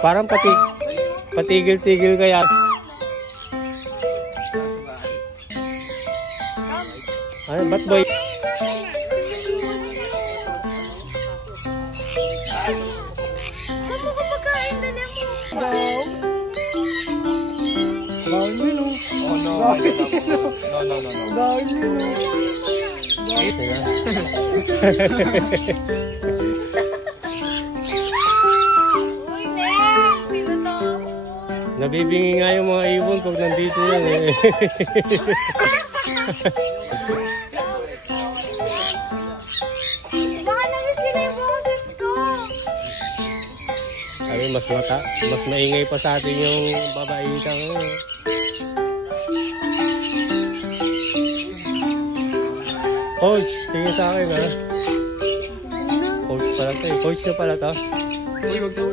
Parang patigil-tigil kaya. Ay, ba't boy? Bawal mo no. Oh no. No. Bawal mo no. Nabibingi nga yung mga ibon pag nandito yan eh. Baka nagising yung boses ko. Ay, mas maingay pa sa atin yung babaitang. Coach, tingin sa akin ha. Coach pala to eh. Coach na pala to. Uy, wag to.